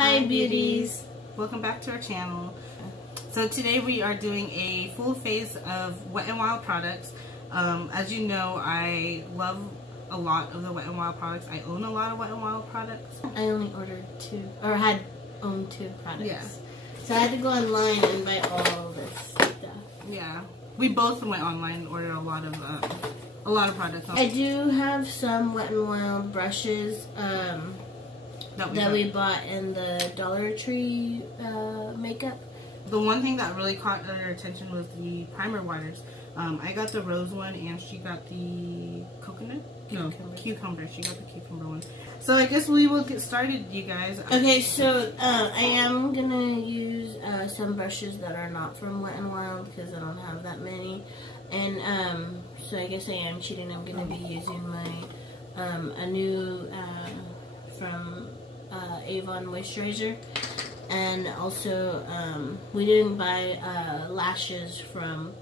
Hi beauties! Welcome back to our channel. So today we are doing a full face of Wet n Wild products. As you know, I love a lot of the Wet n Wild products. I own a lot of Wet n Wild products. I only ordered two, or had owned two products. Yeah. So I had to go online and buy all this stuff. Yeah. We both went online and ordered a lot of products. I do have some Wet n Wild brushes that we bought in the Dollar Tree makeup. The one thing that really caught our attention was the primer waters. I got the rose one and she got the coconut? No, cucumber. She got the cucumber one. So I guess we will get started, you guys. Okay, so I am going to use some brushes that are not from Wet n Wild because I don't have that many. And so I guess I am cheating. I'm going to be using my a new from Avon moisturizer. And also, we didn't buy lashes from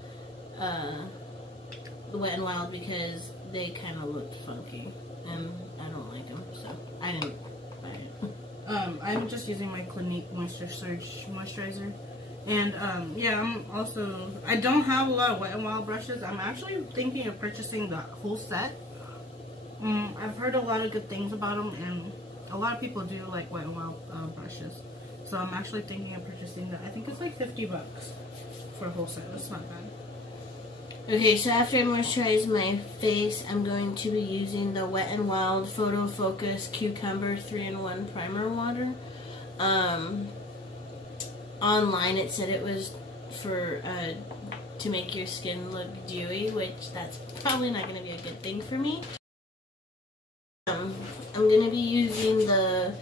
Wet n Wild because they kind of looked funky, and I don't like them, so I didn't buy it. I'm just using my Clinique Moisture Surge moisturizer, and yeah, I don't have a lot of Wet n Wild brushes. I'm actually thinking of purchasing the whole set. I've heard a lot of good things about them, and a lot of people do like Wet n Wild brushes. So I'm actually thinking of purchasing that. I think it's like $50 for a whole set. That's not bad. Okay, so after I moisturize my face, I'm going to be using the Wet n Wild Photo Focus Cucumber 3-in-1 Primer Water. Online it said it was for to make your skin look dewy, which that's probably not going to be a good thing for me. I'm going to be using the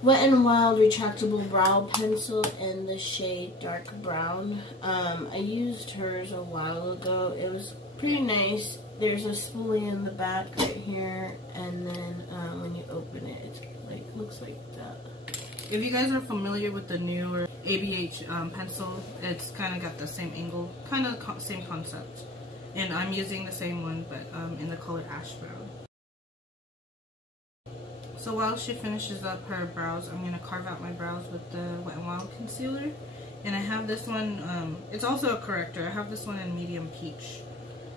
Wet n Wild Retractable Brow Pencil in the shade Dark Brown. I used hers a while ago. It was pretty nice. There's a spoolie in the back right here, and then when you open it, it's like looks like that. If you guys are familiar with the newer ABH pencil, it's kind of got the same angle, kind of same concept. And I'm using the same one, but in the color Ash Brown. So while she finishes up her brows, I'm going to carve out my brows with the Wet n Wild concealer. And I have this one, it's also a corrector. I have this one in medium peach.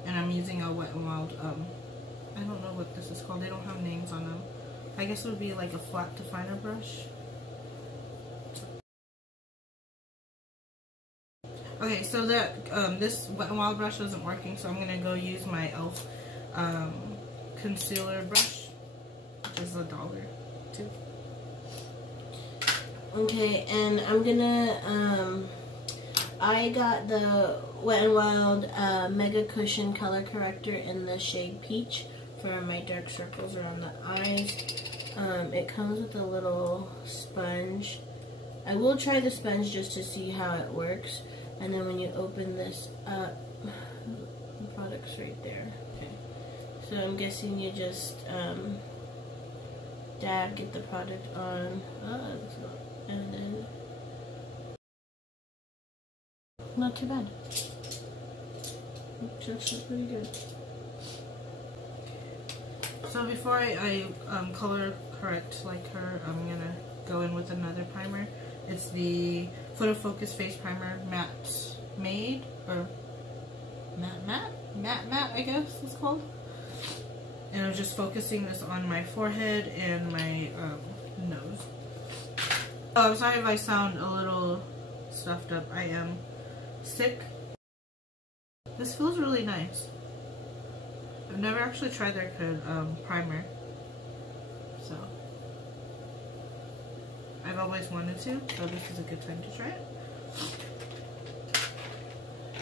And I'm using a Wet n Wild, I don't know what this is called. They don't have names on them. I guess it would be like a flat to finer brush. Okay, so that this Wet n Wild brush wasn't working, so I'm going to go use my e.l.f. Concealer brush. Is $1 too. Okay, and I'm gonna I got the Wet n Wild Mega Cushion Color Corrector in the shade Peach for my dark circles around the eyes. It comes with a little sponge. I will try the sponge just to see how it works, and then when you open this up, the product's right there. Okay, so I'm guessing you just get the product on, and then not too bad. It's actually pretty good. So before I color correct like her, I'm gonna go in with another primer. It's the Photo Focus Face Primer Matte Made, or Matte, I guess it's called. And I'm just focusing this on my forehead and my nose. Oh, I'm sorry if I sound a little stuffed up. I am sick. This feels really nice. I've never actually tried their primer. So I've always wanted to, so this is a good time to try it.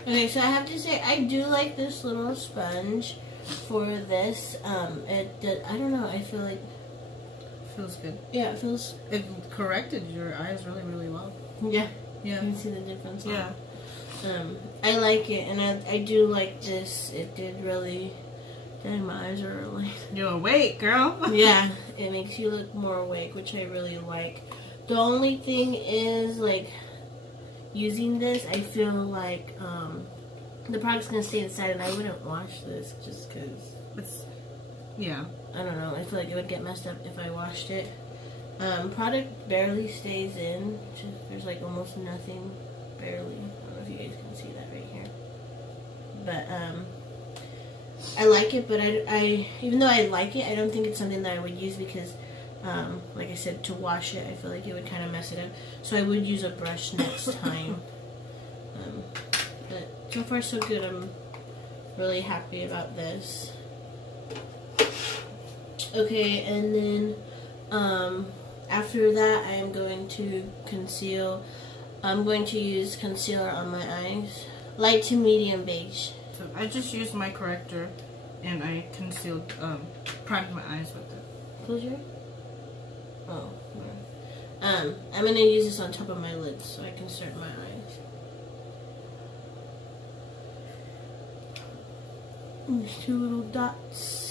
Okay, so I have to say, I do like this little sponge for this. I don't know, I feel like feels good. Yeah, it corrected your eyes really, really well. Yeah. Yeah. You can see the difference. Yeah. I like it, and I do like this. It did really. Dang, my eyes are really. You're awake, girl. Yeah, it makes you look more awake, which I really like. The only thing is, like, using this, I feel like the product's gonna stay inside, and I wouldn't wash this just because it's, yeah. I don't know. I feel like it would get messed up if I washed it. Product barely stays in. There's like almost nothing, barely. I don't know if you guys can see that right here. But I like it, but I even though I like it, I don't think it's something that I would use because, like I said, to wash it, I feel like it would kind of mess it up. So I would use a brush next time. But so far so good. I'm really happy about this. Okay, and then after that, I am going to conceal. I'm going to use concealer on my eyes, light to medium beige. So I just used my corrector, and I concealed, primed my eyes with it. Close your eye. Oh. I'm gonna use this on top of my lids so I can start my eyes. These 2 little dots.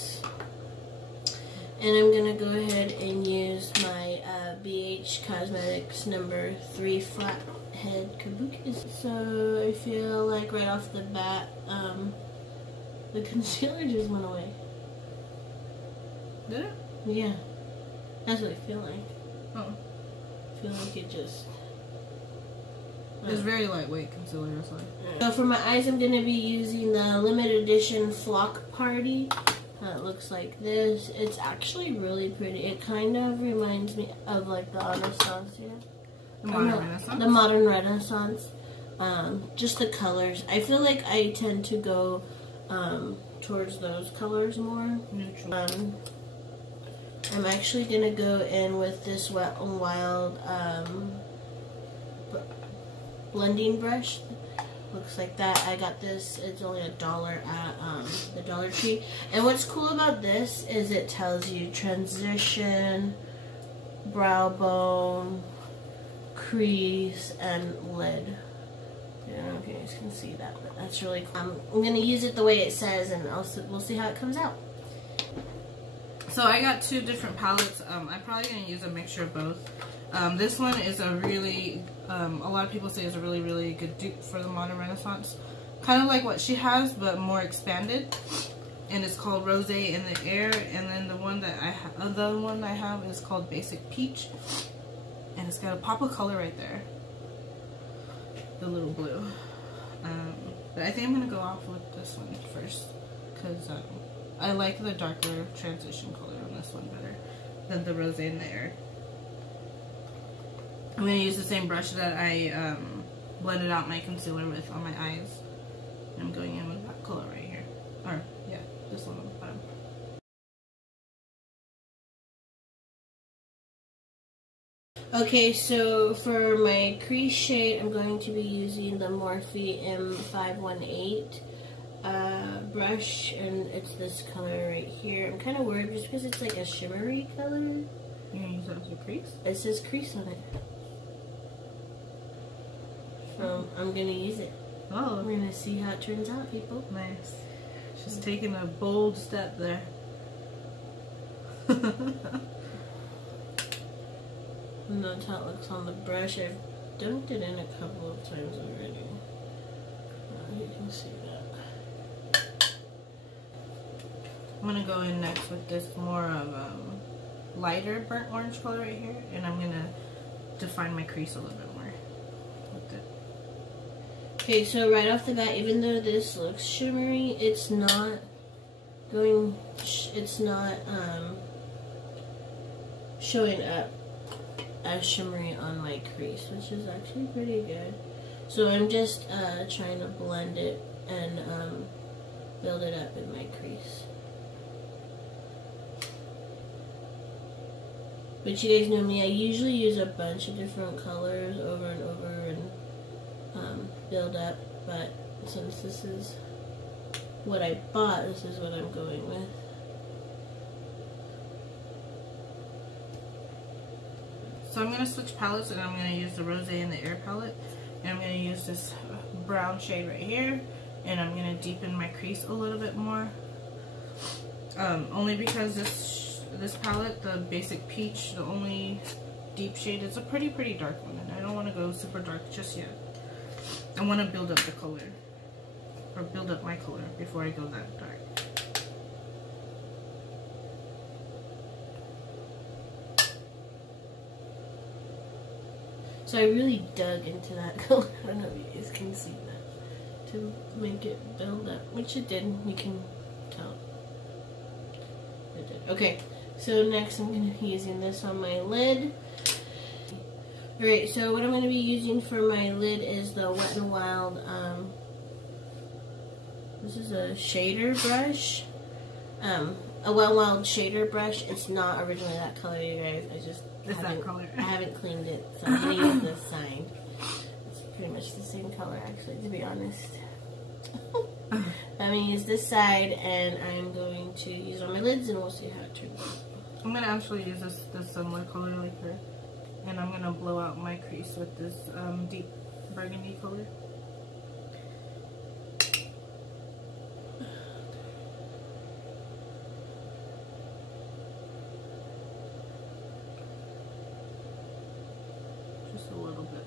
And I'm gonna go ahead and use my BH Cosmetics number 3 Flathead Kabuki. So I feel like right off the bat, the concealer just went away. Did it? Yeah. That's what I feel like. Oh. I feel like it just... It's very lightweight concealer, that's why. So for my eyes, I'm gonna be using the limited edition Flock Party. It looks like this. It's actually really pretty. It kind of reminds me of like the Renaissance, yeah. The Modern Renaissance? The Modern Renaissance. Just the colors. I feel like I tend to go towards those colors more. Neutral. I'm actually gonna go in with this WetnWild blending brush. Looks like that. I got this. It's only $1 at the Dollar Tree. And what's cool about this is it tells you transition, brow bone, crease, and lid. I don't know if you guys can see that, but that's really cool. I'm gonna use it the way it says, and we'll see how it comes out. So I got 2 different palettes. I'm probably going to use a mixture of both. This one is a really, a lot of people say is a really, really good dupe for the Modern Renaissance. Kind of like what she has, but more expanded. And it's called Rosé in the Air. And then the one that I have is called Basic Peach. And it's got a pop of color right there. The little blue. But I think I'm going to go off with this one first. Because I like the darker transition color on this one better than the Rosé in the Air. I'm going to use the same brush that I blended out my concealer with on my eyes. And I'm going in with that color right here. Or, yeah, this one on the bottom. Okay, so for my crease shade, I'm going to be using the Morphe M518 brush, and it's this color right here. I'm kind of worried just because it's like a shimmery color. You're going to use that as your crease? It says crease on it. So I'm going to use it. Oh. We're going to see how it turns out, people. Nice. She's taking a bold step there. And that's how it looks on the brush. I've dunked it in a couple of times already. You can see that. I'm going to go in next with this more of lighter burnt orange color right here. And I'm going to define my crease a little bit more with it. Okay, so right off the bat, even though this looks shimmery, it's not going, it's not showing up as shimmery on my crease, which is actually pretty good. So I'm just trying to blend it and build it up in my crease. But you guys know me, I usually use a bunch of different colors over and over and build up, but since this is what I bought, this is what I'm going with. So I'm going to switch palettes, and I'm going to use the Rosé in the Air palette, and I'm going to use this brown shade right here, and I'm going to deepen my crease a little bit more. Only because this palette, the Basic Peach, the only deep shade, it's a pretty dark one, and I don't want to go super dark just yet. I want to build up the color, or build up my color before I go that dark. So I really dug into that color. I don't know if you guys can see that. To make it build up, which it did. You can tell. It did. Okay, so next I'm going to be using this on my lid. Alright, so what I'm going to be using for my lid is the WetnWild, this is a shader brush. A WetnWild shader brush. It's not originally that color, you guys. I haven't cleaned it, so I'm going to use this side. It's pretty much the same color, actually, to be honest. I'm going to use this side, and I'm going to use it on my lids, and we'll see how it turns out. I'm going to actually use this similar color like her, and I'm going to blow out my crease with this deep burgundy color. Just a little bit.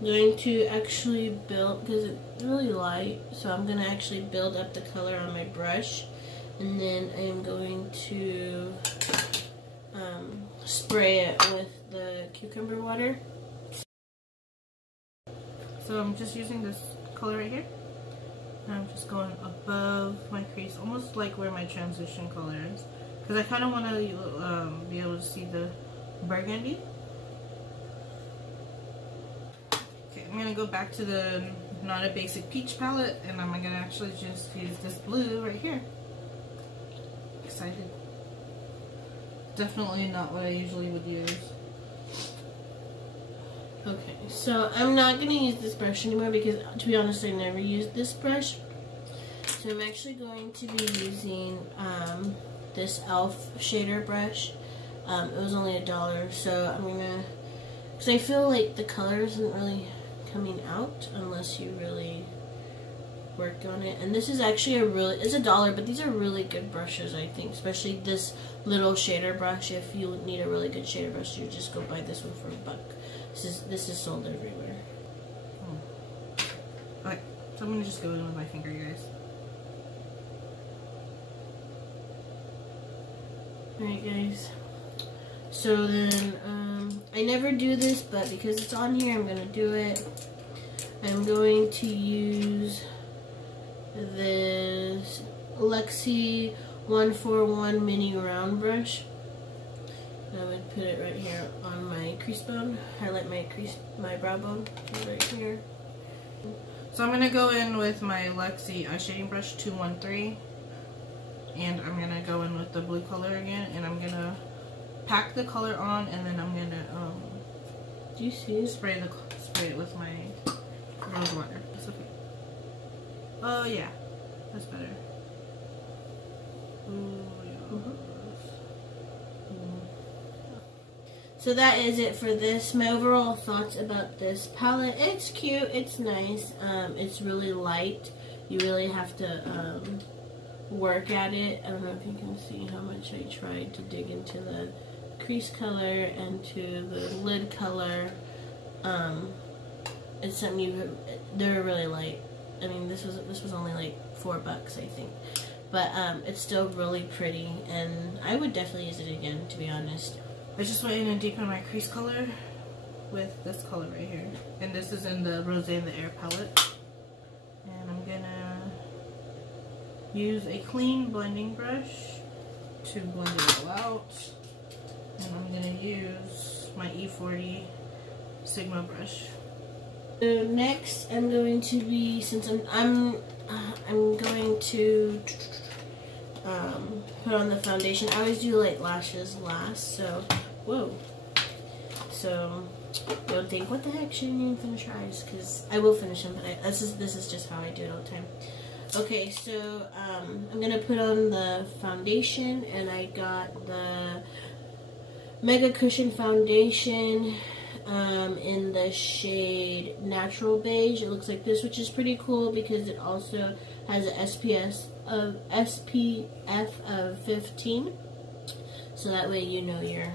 I'm going to actually build, because it's really light, so I'm going to actually build up the color on my brush, and then I'm going to spray it with the cucumber water. So I'm just using this color right here, and I'm just going above my crease, almost like where my transition color is, because I kind of want to be able to see the burgundy. I'm going to go back to the Not a Basic Peach palette, and I'm going to actually just use this blue right here. Excited. Definitely not what I usually would use. Okay, so I'm not going to use this brush anymore because, to be honest, I never used this brush. So I'm actually going to be using this e.l.f. shader brush. It was only $1, so I'm going to, because I feel like the color isn't really coming out unless you really work on it. And this is actually it's $1, but these are really good brushes, I think, especially this little shader brush. If you need a really good shader brush, you just go buy this one for $1. This is sold everywhere. Okay, so I'm gonna just go in with my finger, you guys. Alright, guys. So then, I never do this, but because it's on here, I'm going to do it. I'm going to use this Lexi 141 mini round brush. And I would put it right here on my crease bone, highlight my brow bone right here. So I'm going to go in with my Lexi eye shading brush 213, and I'm going to go in with the blue color again, and I'm going to pack the color on, and then I'm gonna do you see it? Spray it with my rose water. It's okay. Oh yeah, that's better. Ooh, yeah. So that is it for this. My overall thoughts about this palette: it's cute, it's nice, it's really light. You really have to work at it. I don't know if you can see how much I tried to dig into the crease color and to the lid color. It's something they're really light. I mean, this was only like $4, I think, but it's still really pretty, and I would definitely use it again, to be honest. I just went in and deepened my crease color with this color right here, and this is in the Rose in the Air palette. And I'm gonna use a clean blending brush to blend it all out. And I'm going to use my E40 Sigma brush. So next, I'm going to be, since I'm going to put on the foundation. I always do like lashes last, so whoa. So don't think, what the heck, shouldn't even finish your eyes? Because I will finish them, but this is just how I do it all the time. Okay, so I'm gonna put on the foundation, and I got the Mega Cushion foundation in the shade Natural Beige. It looks like this, which is pretty cool because it also has an SPF of 15. So that way you know you're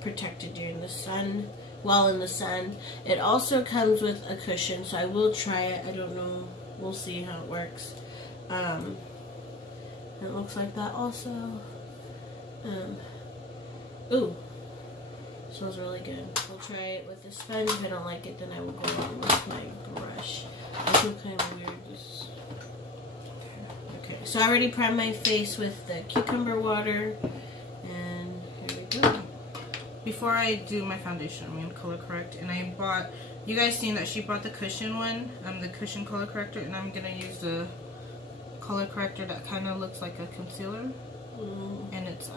protected during the sun, while in the sun. It also comes with a cushion, so I will try it. I don't know. We'll see how it works. It looks like that also. Ooh. Smells really good. We'll try it with the sponge. If I don't like it, then I will go on with my brush. I feel kind of weird. Just... Okay, so I already primed my face with the cucumber water. And here we go. Before I do my foundation, I'm going to color correct. And I bought, you guys seen that she bought the cushion one. The cushion color corrector. And I'm going to use the color corrector that kind of looks like a concealer. And it's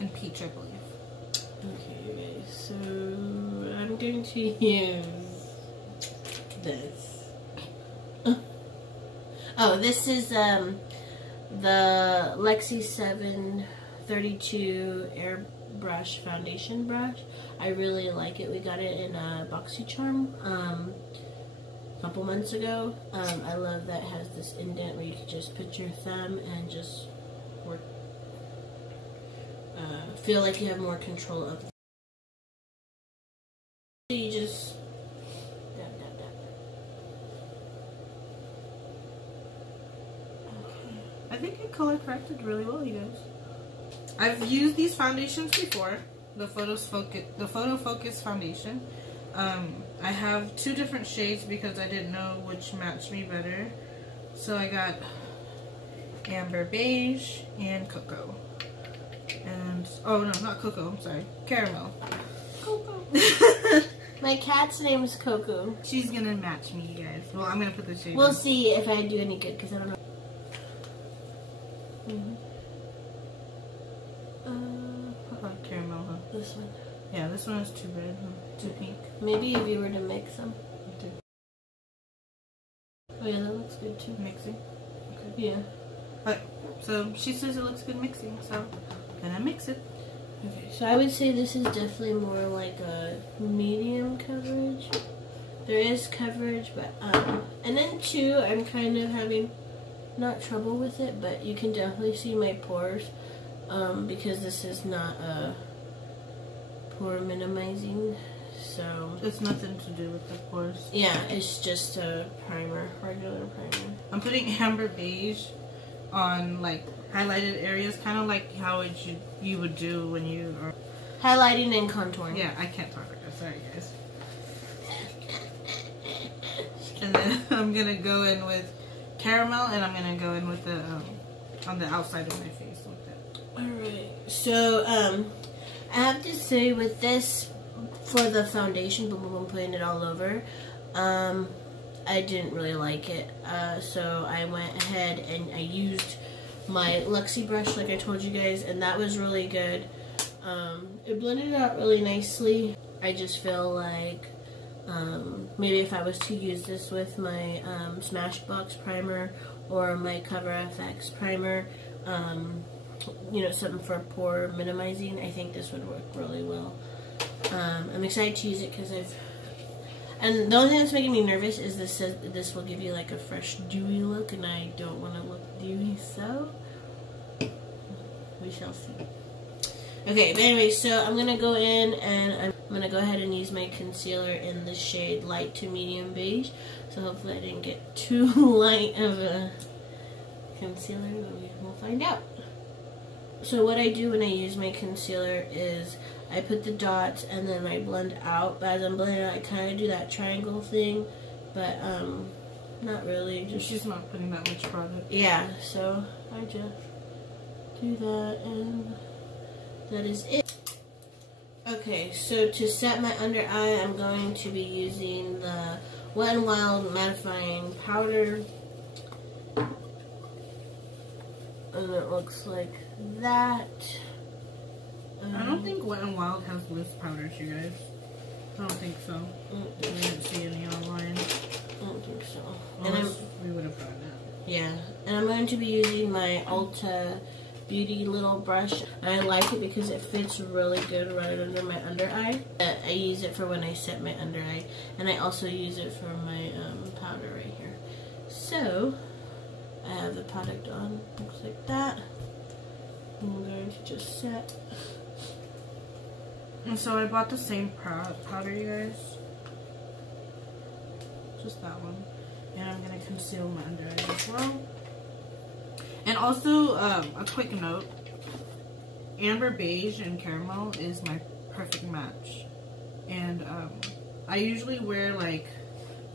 in peach, I believe. Okay, you guys, so I'm going to use this. Oh, this is the Lexi 732 airbrush foundation brush. I really like it. We got it in a BoxyCharm a couple months ago. I love that it has this indent where you can just put your thumb and just work. Feel like you have more control of it. You just dab, dab, dab. Okay. I think it color corrected really well, you guys. I've used these foundations before, the Photo Focus foundation. I have 2 different shades because I didn't know which matched me better. So I got Amber Beige and Cocoa. And, oh no, not Cocoa, I'm sorry, Caramel. Cocoa. My cat's name is Cocoa. She's gonna match me, you guys. Well, I'm gonna put the shade We'll on. see if I do any good, because I don't know. How about Caramel, huh? This one. Yeah, this one is too red, huh? Too pink. Maybe if you were to mix them. Oh yeah, that looks good too. Mixing? Okay. Yeah. But, so she says it looks good mixing, so then I mix it. Okay, so I would say this is definitely more like a medium coverage. There is coverage, but and then 2, I'm kind of having not trouble with it, but you can definitely see my pores because this is not a pore minimizing. So it's nothing to do with the pores. Yeah, it's just a primer, regular primer. I'm putting Amber Beige on like highlighted areas, kind of like how you would do when you are highlighting and contouring. Yeah, I can't talk like that. Sorry, guys. And then I'm gonna go in with Caramel, and I'm gonna go in with the on the outside of my face like that. All right. So I have to say with this, for the foundation, boom, boom, boom, putting it all over, I didn't really like it. So I went ahead and I used my Luxie brush like I told you guys, and that was really good. It blended out really nicely. I just feel like maybe if I was to use this with my Smashbox primer or my Cover FX primer, you know, something for pore minimizing, I think this would work really well. I'm excited to use it because and the only thing that's making me nervous is this says this will give you like a fresh dewy look, and I don't want to look dewy, so we shall see. Okay, but anyway, so I'm gonna go in and I'm gonna go ahead and use my concealer in the shade light to medium beige. So hopefully I didn't get too light of a concealer, but we'll find out. So what I do when I use my concealer is I put the dots and then I blend out. But as I'm blending out, I kind of do that triangle thing, but not really. Just she's not putting that much product. Yeah, so I just do that, and that is it. Okay, so to set my under eye, I'm going to be using the WetnWild mattifying powder. And it looks like that. I don't think WetnWild has loose powders, you guys. I don't think so. I didn't see any online. I don't think so. Unless we would have found out. Yeah, and I'm going to be using my Ulta Beauty little brush. I like it because it fits really good right under my under eye. I use it for when I set my under eye, and I also use it for my powder right here. So I have the product on, looks like that. I'm going to just set. And so I bought the same powder, you guys. Just that one. And I'm going to conceal my under eye as well. And also, a quick note. amber beige and caramel is my perfect match. And I usually wear like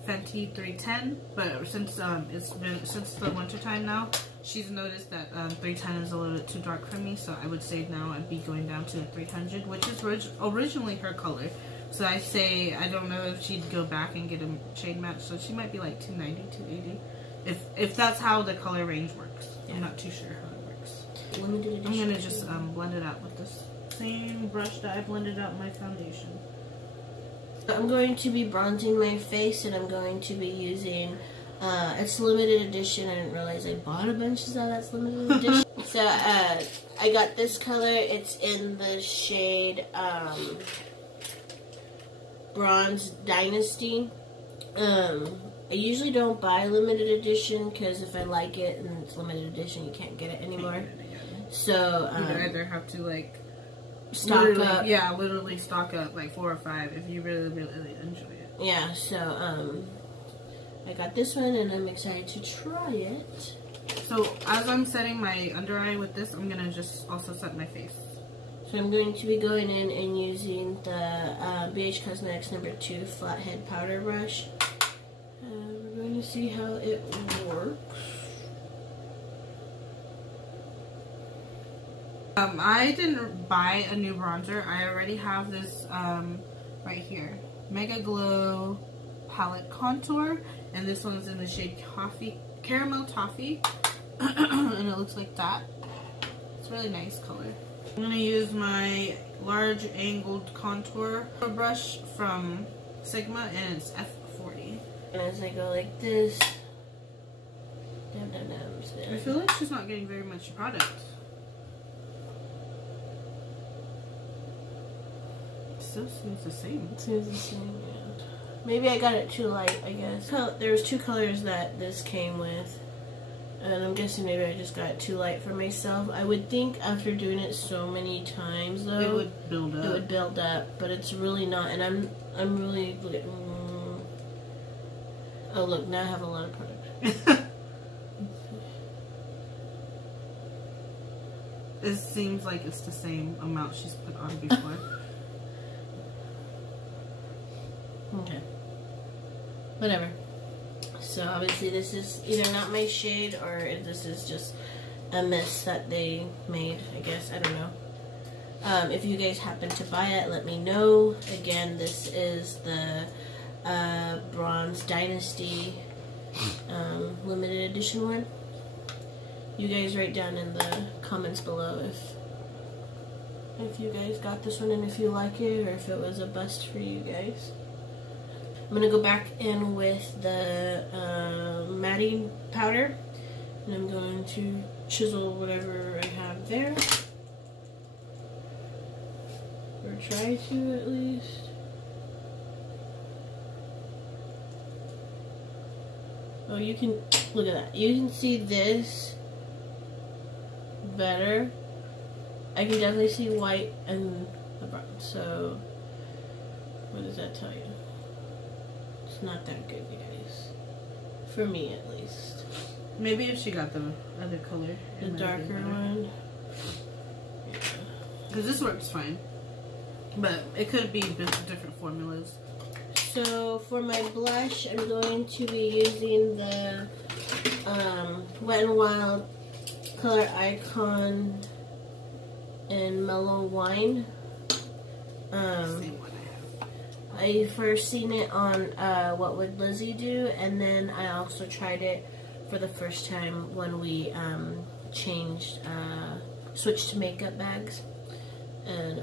Fenty 310, but since it's been since the winter time now, she's noticed that 310 is a little bit too dark for me, so I would say now I'd be going down to 300, which is originally her color. So I say I don't know if she'd go back and get a shade match, so she might be like 290, 280, if that's how the color range works. Yeah. I'm not too sure how it works. Limited edition. I'm gonna just blend it out with this same brush that I blended out my foundation. I'm going to be bronzing my face, and I'm going to be using, it's limited edition. I didn't realize I bought a bunch of that's limited edition. So, I got this color. It's in the shade, Bronze Dynasty. I usually don't buy limited edition, because if I like it and it's limited edition, you can't get it anymore. So, you either have to, like, stock up. Yeah, literally stock up like 4 or 5 if you really enjoy it. Yeah, so I got this one and I'm excited to try it. So as I'm setting my under eye with this, I'm gonna just also set my face. So I'm going to be going in and using the BH Cosmetics No. 2 Flathead Powder Brush. We're going to see how it works. I didn't buy a new bronzer. I already have this right here, Mega Glow Palette Contour, and this one's in the shade Caramel Toffee, and it looks like that. It's a really nice color. I'm gonna use my large angled contour brush from Sigma, and it's F40. And as I go like this, I feel like she's not getting very much product. Still seems the same. It seems the same, yeah. Maybe I got it too light, I guess. There's 2 colors that this came with, and I'm guessing maybe I just got it too light for myself. I would think after doing it so many times, though, it would build up. It would build up, but it's really not. And I'm really. Oh look, now I have a lot of product. It seems like it's the same amount she's put on before. Okay. Whatever. So obviously this is either not my shade, or this is just a mess that they made, I guess. I don't know. If you guys happen to buy it, let me know. Again, this is the Bronze Dynasty limited edition one. You guys write down in the comments below if you guys got this one and if you like it, or if it was a bust for you guys. I'm going to go back in with the matting powder, and I'm going to chisel whatever I have there, or try to at least. Oh, you can, look at that. You can see this better. I can definitely see white and the brown. So, what does that tell you? It's not that good, you guys. For me, at least. Maybe if she got the other color. The darker one. Yeah. Because this works fine. But it could be different formulas. So, for my blush, I'm going to be using the Wet n Wild Color Icon in Mellow Wine. I first seen it on What Would Lizzie Do, and then I also tried it for the first time when we switched to makeup bags, and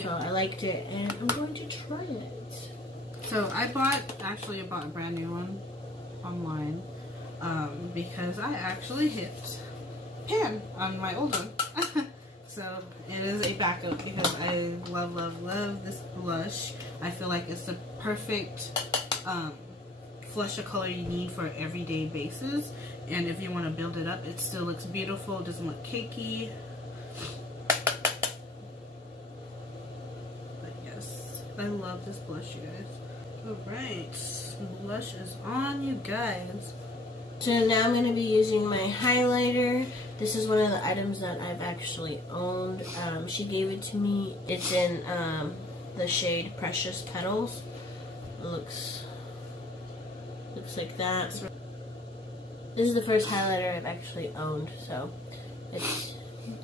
so I liked it, and I'm going to try it. So I bought a brand new one online because I actually hit pan on my old one. So it is a backup because I love this blush. I feel like it's the perfect flush of color you need for everyday basis. And if you want to build it up, it still looks beautiful. It doesn't look cakey. But yes, I love this blush, you guys. Alright, blush is on, you guys. So now I'm going to be using my highlighter. This is one of the items that I've actually owned. She gave it to me. It's in the shade Precious Petals. It looks like that. This is the first highlighter I've actually owned, so it's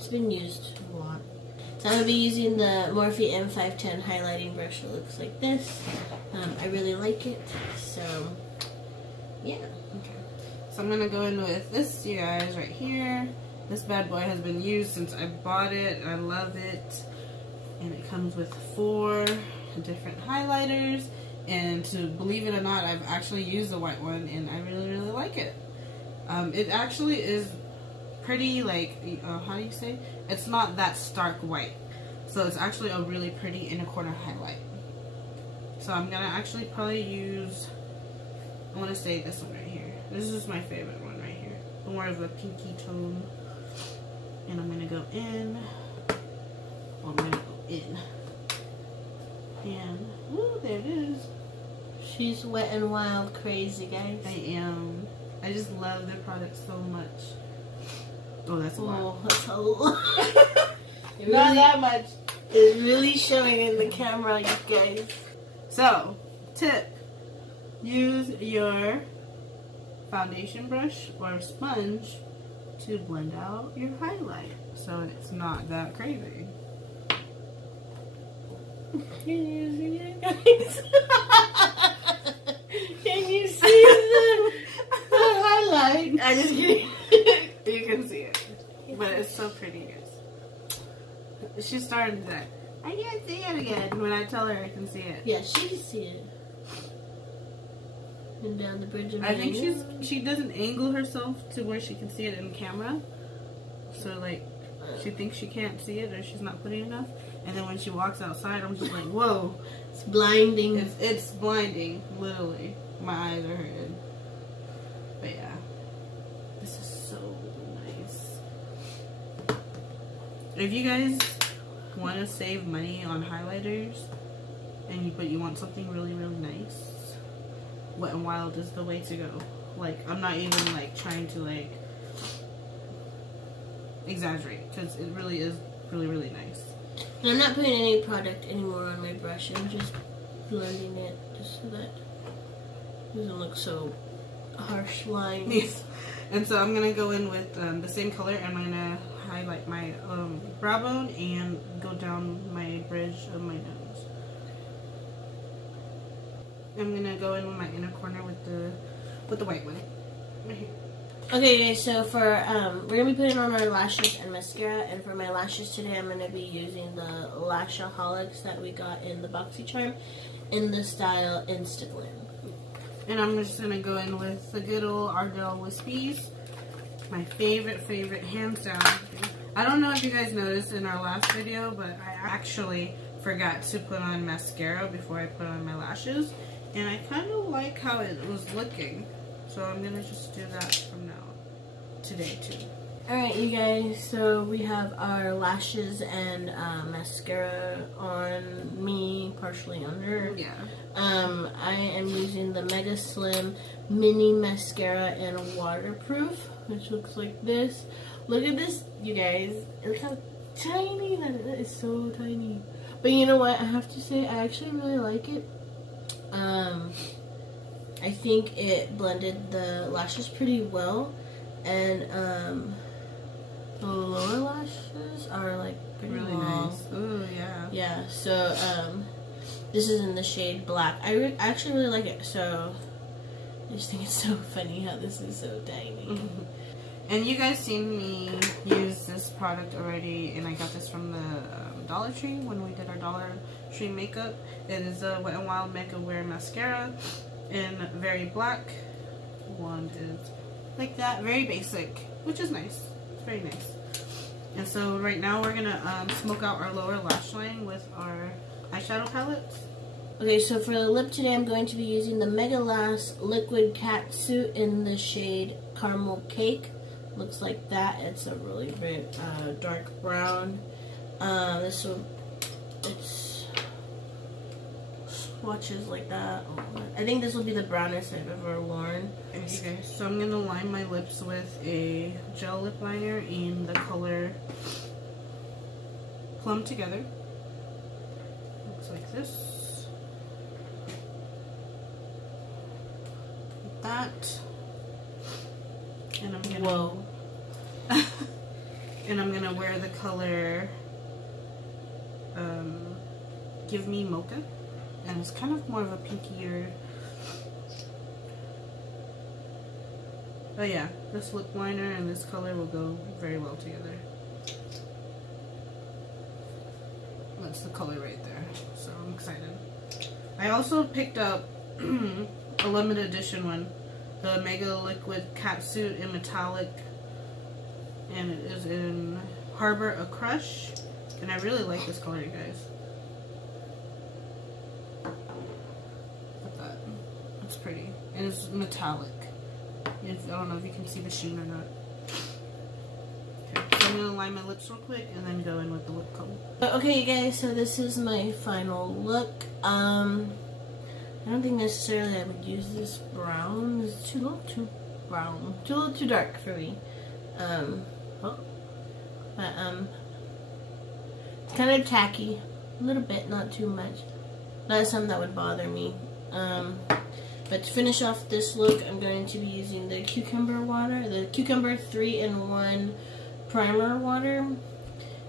been used a lot. So I'm going to be using the Morphe M510 highlighting brush. It looks like this. I really like it, so yeah. Okay. So I'm going to go in with this, you guys, right here. This bad boy has been used since I bought it. I love it. And it comes with 4 different highlighters. And to believe it or not, I've actually used the white one and I really, really like it. It actually is pretty, like, how do you say? It's not that stark white. So it's actually a really pretty inner corner highlight. So I'm going to actually probably use, I want to say this one right here. This is my favorite one right here. More of a pinky tone. And I'm going to go in. Oh, I'm going to go in. And, woo, there it is. She's Wet n Wild crazy, guys. I am. I just love their product so much. Oh, that's a lot. That's a lot. Not that much. It's really showing in the camera, you guys. So, tip. Use your foundation brush or sponge to blend out your highlight so it's not that crazy. Can you see it, guys? Can you see the highlight? I just kidding. You can see it. But it's so pretty, guys. She started that. I can't see it again when I tell her I can see it. Yeah, she can see it. And down the bridge of I think she doesn't angle herself to where she can see it in camera. So like she thinks she can't see it or she's not putting enough. And then when she walks outside, I'm just like, whoa. It's blinding. It's blinding, literally. My eyes are hurting. But yeah. This is so nice. If you guys want to save money on highlighters but you want something really, really nice, Wet n Wild is the way to go. Like, I'm not even like trying to like exaggerate because it really is really, really nice. And I'm not putting any product anymore on my brush. I'm just blending it just so that it doesn't look so harsh lines. Yes. And so I'm going to go in with the same color and I'm going to highlight my brow bone and go down my bridge of my nose. I'm going to go in with my inner corner with the white one. Right here. Okay guys, so for, we're going to be putting on our lashes and mascara, and for my lashes today I'm going to be using the Lashaholics that we got in the BoxyCharm in the style Instaglam. And I'm just going to go in with the good old Ardell Wispies, my favorite, hands down. I don't know if you guys noticed in our last video, but I actually forgot to put on mascara before I put on my lashes, and I kind of like how it was looking. So I'm going to just do that from now today too. Alright you guys, so we have our lashes and mascara on me, partially on her. Yeah. I am using the Mega Slim Mini Mascara and Waterproof, which looks like this. Look at this, you guys. Look how tiny that is. That is so tiny. But you know what? I have to say, I actually really like it. I think it blended the lashes pretty well, and the lower lashes are like pretty really long. Nice. Ooh, yeah. Yeah. So this is in the shade Black. I actually really like it. So I just think it's so funny how this is so tiny. And you guys seen me use this product already, and I got this from the Dollar Tree when we did our Dollar Tree makeup. It is a Wet n Wild Makeup Wear Mascara in very black. Wand is like that, very basic, which is nice. It's very nice. And so right now we're gonna smoke out our lower lash line with our eyeshadow palettes. Okay, so for the lip today, I'm going to be using the Mega Lash Liquid Catsuit in the shade Caramel Cake. Looks like that. It's a really bit dark brown. It's swatches like that. I think this will be the brownest I've ever worn. Okay, so I'm gonna line my lips with a gel lip liner in the color Plum Together. Looks like this. Like that. And I'm gonna. Whoa. And I'm gonna wear the color Give Me Mocha, and it's kind of more of a pinkier. But yeah, this lip liner and this color will go very well together. That's the color right there, so I'm excited. I also picked up a limited edition one, the Mega Liquid Catsuit in metallic, and it is in Harbor a Crush, and I really like this color, you guys. Look at that. It's pretty. And it's metallic. I don't know if you can see the sheen or not. Okay, so I'm going to line my lips real quick and then go in with the lip color. Okay, you guys, so this is my final look. I don't think necessarily I would use this brown. It's a little too brown. A little too dark for me. It's kind of tacky. A little bit, not too much. Not something that would bother me. But to finish off this look, I'm going to be using the Cucumber water, the Cucumber 3-in-1 primer water.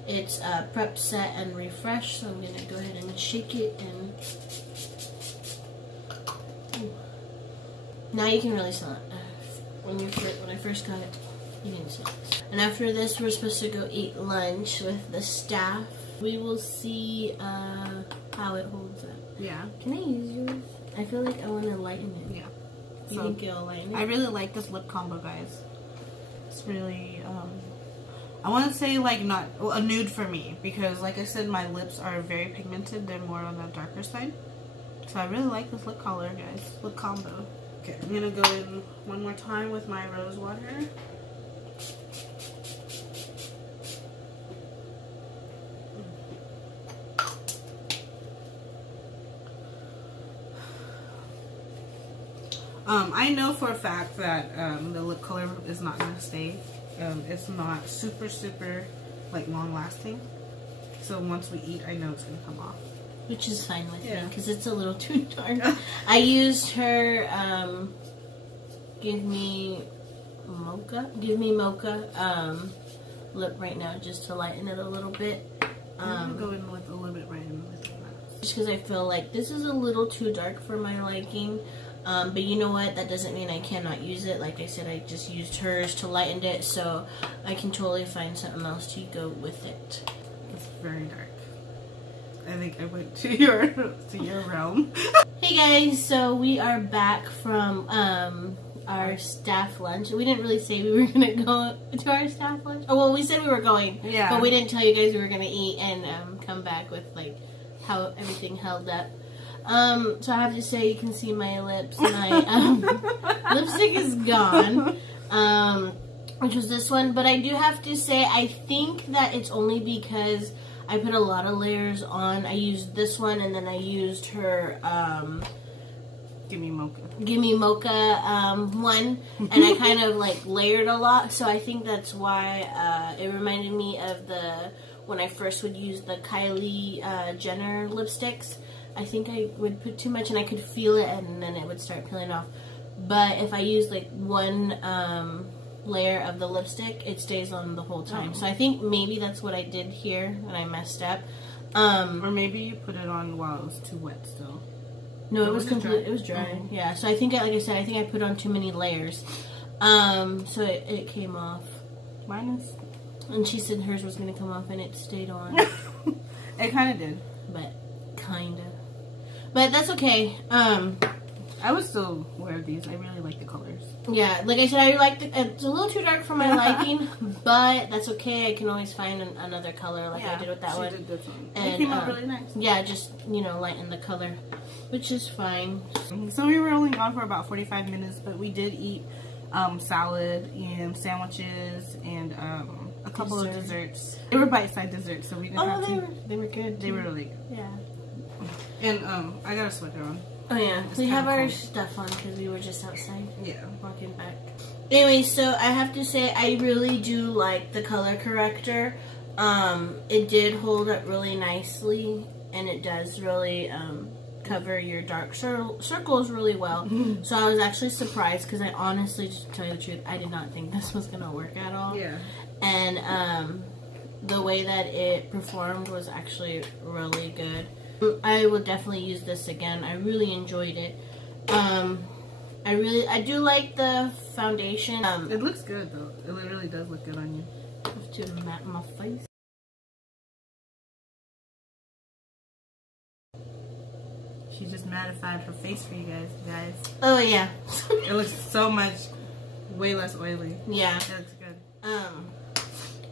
It's Prep, Set, and Refresh, so I'm going to go ahead and shake it. And ooh. Now you can really smell it. When I first got it, you didn't smell it. And after this, we're supposed to go eat lunch with the staff. We will see how it holds up. Yeah. Can I use yours? I feel like I want to lighten it. Yeah. You think it'll lighten it? I really like this lip combo, guys. It's really, I want to say like not a nude for me, because like I said, my lips are very pigmented. They're more on the darker side. So I really like this lip color, guys. Lip combo. Okay, I'm going to go in one more time with my rose water. I know for a fact that the lip color is not going to stay. It's not super like long lasting. So once we eat, I know it's going to come off. Which is fine with me, because it's a little too dark. I used her Give Me Mocha lip right now just to lighten it a little bit. I'm going to go in with a little bit right in with that. Just because I feel like this is a little too dark for my liking. But you know what? That doesn't mean I cannot use it. Like I said, I just used hers to lighten it, so I can totally find something else to go with it. It's very dark. I think I went to your realm. Hey guys, so we are back from our staff lunch. We didn't really say we were gonna go to our staff lunch. Oh well, we said we were going, yeah, but we didn't tell you guys we were gonna eat and come back with like how everything held up. So I have to say, you can see my lips. My lipstick is gone, which was this one. But I do have to say, I think that it's only because I put a lot of layers on. I used this one, and then I used her Give Me Mocha one, and I kind of like layered a lot. So I think that's why it reminded me of when I first would use the Kylie Jenner lipsticks. I think I would put too much and I could feel it and then it would start peeling off. But if I use like one layer of the lipstick, it stays on the whole time. So I think maybe that's what I did here when I messed up. Or maybe you put it on while it was too wet still. No, it was complete. It was dry. Mm-hmm. Yeah. So I think, like I said, I think I put on too many layers. So it came off. Mine is. And she said hers was going to come off and it stayed on. It kind of did. But kind of. But that's okay. I would still wear these. I really like the colors. Yeah, like I said, I like it's a little too dark for my liking, but that's okay. I can always find another color like I did with that one. Did this one. And it came out really nice. Yeah, just, you know, lighten the color, which is fine. So we were only gone for about 45 minutes, but we did eat salad and sandwiches and a couple of desserts. They were bite-sized desserts, so we didn't have to. They were good. They were really good. Yeah. And I got a sweater on. Oh yeah, It's we have kinda our cold. stuff on because we were just outside. Yeah. Walking back. Anyway, so I have to say I really do like the color corrector. It did hold up really nicely, and it does really cover your dark circles really well. So I was actually surprised because I honestly, just to tell you the truth, I did not think this was gonna work at all. Yeah. And the way that it performed was actually really good. I will definitely use this again. I really enjoyed it. I do like the foundation. It looks good though. It really does look good on you. I have to matte my face. She just mattified her face for you guys. Oh yeah. It looks so much, way less oily. Yeah. It looks good.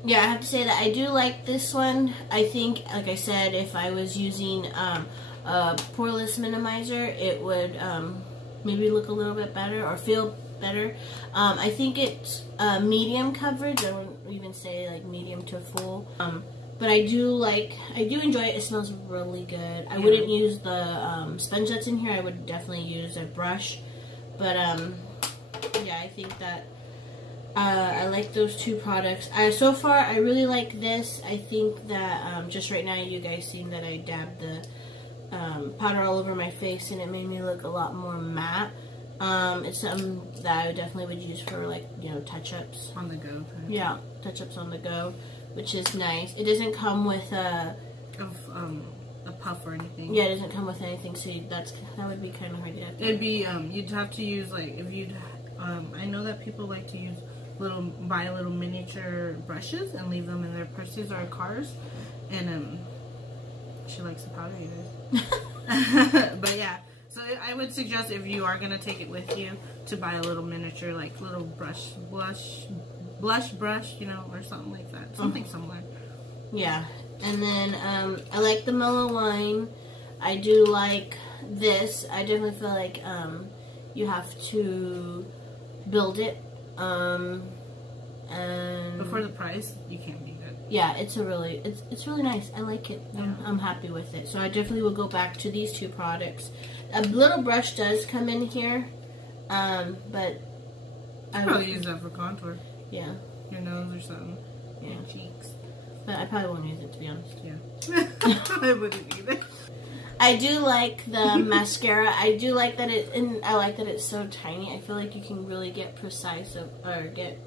Yeah, I have to say that I do like this one. I think, like I said, if I was using a poreless minimizer, it would maybe look a little bit better or feel better. I think it's medium coverage. I wouldn't even say like medium to full. But I do enjoy it. It smells really good. I wouldn't use the sponge that's in here. I would definitely use a brush. But yeah, I think that I like those two products. So far, I really like this. I think that just right now, you guys seen that I dabbed the powder all over my face, and it made me look a lot more matte. It's something that I definitely would use for, like, you know, touch-ups. On the go. Yeah, touch-ups on the go, which is nice. It doesn't come with a puff or anything. Yeah, it doesn't come with anything, so that would be kind of hard to have. It'd be, you'd have to use, like, if you'd, I know that people like to use buy little miniature brushes and leave them in their purses or cars, and she likes the powder, you guys. But yeah, so I would suggest, if you are gonna take it with you, to buy a little miniature, like little blush brush, you know, or something like that, something similar. Yeah, and then I like the mellow wine. I do like this. I definitely feel like you have to build it. And but for the price, you can't beat it. Yeah, it's really nice. I like it. Yeah. I'm happy with it. So I definitely will go back to these two products. A little brush does come in here, but I probably use that for contour. Yeah. Your nose or something. Yeah. Your cheeks. But I probably won't use it, to be honest. Yeah. I wouldn't either. I do like the mascara. I do like that I like that it's so tiny. I feel like you can really get precise or get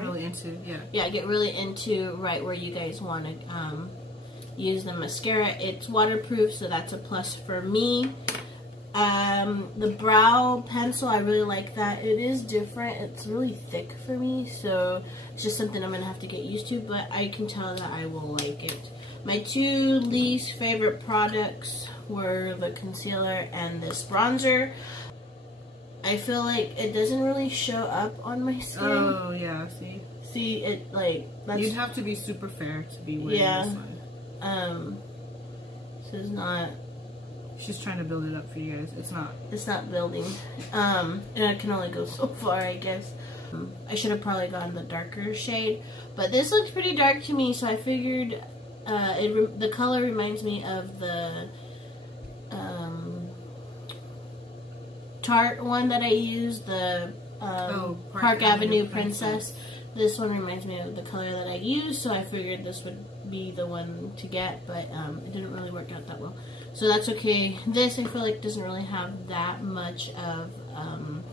really into, yeah, get really into right where you guys want to use the mascara. It's waterproof, so that's a plus for me. The brow pencil, I really like that. It is different. It's really thick for me, so it's just something I'm gonna have to get used to, but I can tell that I will like it. My two least favorite products were the concealer and this bronzer. I feel like it doesn't really show up on my skin. Oh, yeah, See, it, like, that's... You'd have to be super fair to be wearing this one. So it's not... She's trying to build it up for you guys. It's not building. And I can only go so far, I guess. I should have probably gotten the darker shade. But this looks pretty dark to me, so I figured... the color reminds me of the... Tarte one that I used, the Park Avenue Princess. This one reminds me of the color that I used, so I figured this would be the one to get, but it didn't really work out that well. So that's okay. This, I feel like, doesn't really have that much of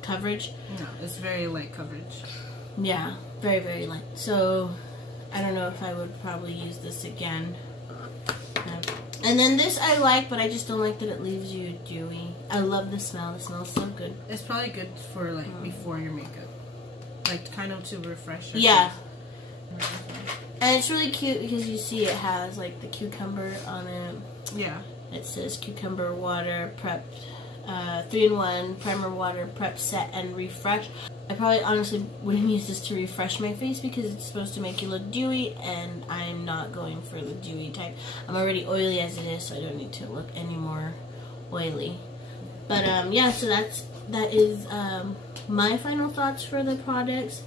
coverage. No, it's very light coverage. Yeah, very, very light. So I don't know if I would probably use this again. And then this I like, but I just don't like that it leaves you dewy. I love the smell. The smells so good. It's probably good for, like, before your makeup. Like, kind of to refresh. Yeah. And it's really cute because you see it has, like, the cucumber on it. Yeah. It says cucumber water prep, 3-in-1 primer water prep set and refresh. I probably honestly wouldn't use this to refresh my face because it's supposed to make you look dewy, and I'm not going for the dewy type. I'm already oily as it is, so I don't need to look any more oily. But yeah, so that is my final thoughts for the products,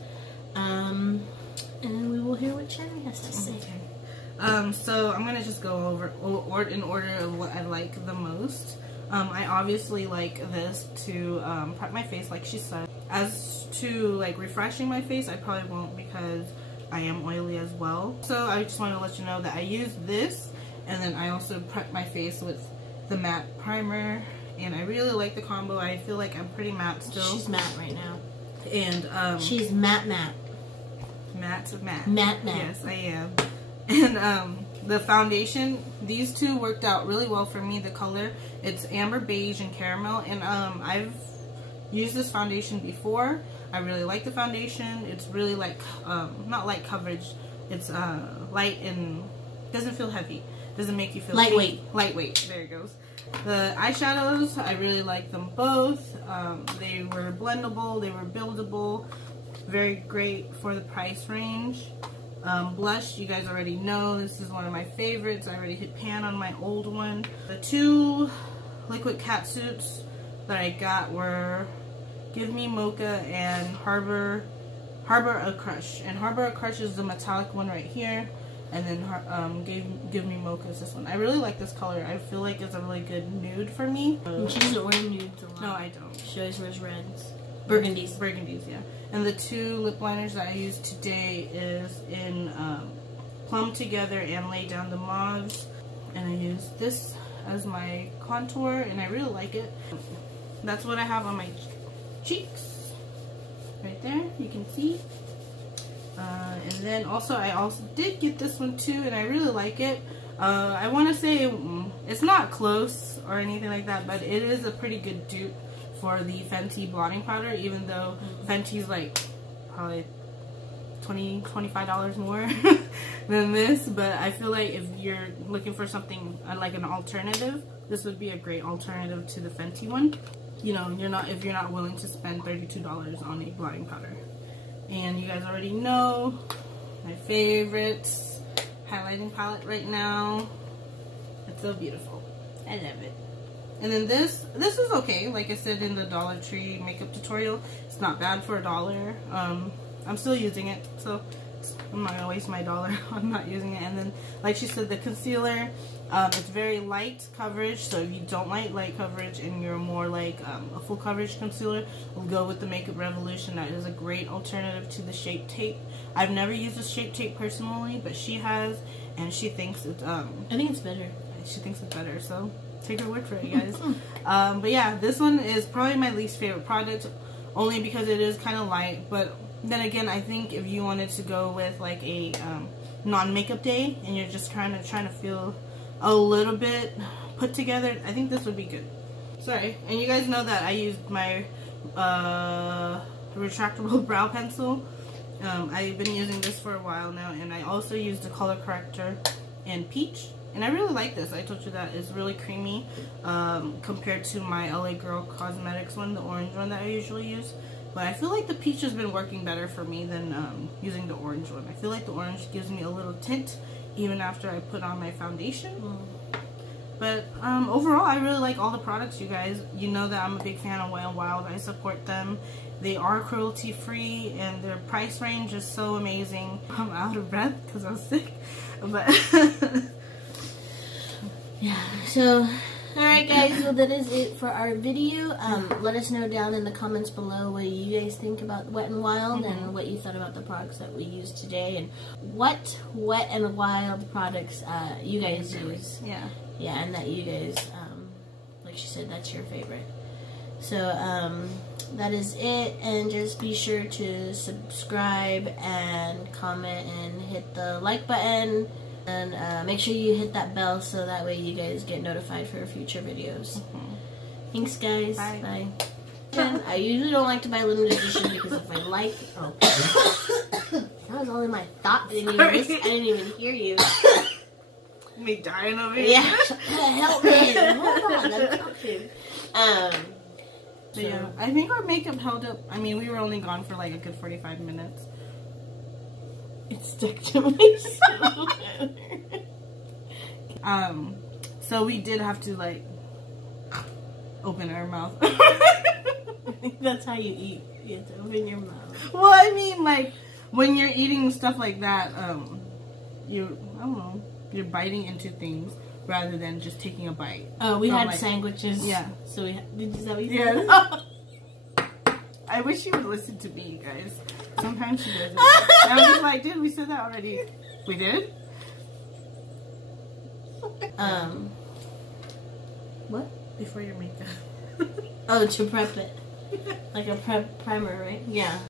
and we will hear what Sherry has to say. Okay. So I'm gonna just go over in order of what I like the most. I obviously like this to prep my face, like she said. As to like refreshing my face, I probably won't because I am oily as well. So I just want to let you know that I use this, and then I also prep my face with the matte primer, and I really like the combo. I feel like I'm pretty matte still. She's matte right now. And she's matte. Matte. Yes, I am. And the foundation, these two worked out really well for me. The color, it's amber beige and caramel, and I've used this foundation before. I really like the foundation. It's really like not light coverage. It's light and doesn't feel heavy. Doesn't make you feel lightweight. Lightweight. There it goes. The eyeshadows, I really like them both. They were blendable. They were buildable. Very great for the price range. Blush, you guys already know this is one of my favorites. I already hit pan on my old one. The two liquid catsuits that I got were Give Me Mocha and Harbor a Crush. And Harbor a Crush is the metallic one right here. And then Give Me Mocha is this one. I really like this color. I feel like it's a really good nude for me. She doesn't wear nudes a lot. No, I don't. She always wears reds. Burgundies. Burgundies, yeah. And the two lip liners that I used today is in Plum Together and Lay Down the Mauves. And I use this as my contour, and I really like it. That's what I have on my cheeks. Right there, you can see. And then I also did get this one too, and I really like it. I want to say it's not close or anything like that, but it is a pretty good dupe for the Fenty blotting powder, even though Fenty's like probably $25 more than this. But I feel like if you're looking for something like an alternative, this would be a great alternative to the Fenty one. You know, if you're not willing to spend $32 on a blotting powder. And you guys already know my favorite highlighting palette right now. It's so beautiful. I love it. And then this is okay. Like I said in the Dollar Tree makeup tutorial, it's not bad for $1. I'm still using it, so I'm not gonna waste my $1 on not using it. And then, like she said, the concealer, it's very light coverage. So if you don't like light coverage and you're more like a full coverage concealer, we'll go with the Makeup Revolution. That is a great alternative to the Shape Tape. I've never used the Shape Tape personally, but she has, and she thinks it's I think it's better. She thinks it's better, so take her word for it, you guys. But yeah, this one is probably my least favorite product, only because it is kind of light. But then again, I think if you wanted to go with like a non-makeup day and you're just kind of trying to feel a little bit put together, I think this would be good. Sorry, and you guys know that I used my retractable brow pencil. I've been using this for a while now, and I also used the color corrector in Peach. And I really like this. I told you that it's really creamy compared to my LA Girl Cosmetics one, the orange one that I usually use. But I feel like the peach has been working better for me than using the orange one. I feel like the orange gives me a little tint even after I put on my foundation. But overall, I really like all the products, you guys. You know that I'm a big fan of WetnWild. I support them. They are cruelty free, and their price range is so amazing. I'm out of breath because I'm sick. But yeah, so alright guys, well that is it for our video. Let us know down in the comments below what you guys think about Wet n Wild and what you thought about the products that we used today, and what Wet n Wild products you guys use. Yeah, and that you guys, like she said, that's your favorite. So that is it, and just be sure to subscribe and comment and hit the like button. And make sure you hit that bell so that way you guys get notified for future videos. Thanks, guys. Bye. And I usually don't like to buy limited edition because if I like... Oh. That was only my thoughts. I didn't even hear you. Me dying over here. Yeah. Help me. Hold on. I'm talking. So, yeah, I think our makeup held up. I mean, we were only gone for like a good 45 minutes. It's stuck to my stomach. So we did have to like open our mouth. I think that's how you eat. You have to open your mouth. Well, I mean, like when you're eating stuff like that, I don't know, you're biting into things rather than just taking a bite. Oh, we So, had like, sandwiches. Yeah. So is that what you Yeah. said? Oh. I wish she would listen to me, guys. Sometimes she doesn't. And I was like, dude, we said that already. We did? What? Before your makeup. Oh, to prep it. Like a prep primer, right? Yeah.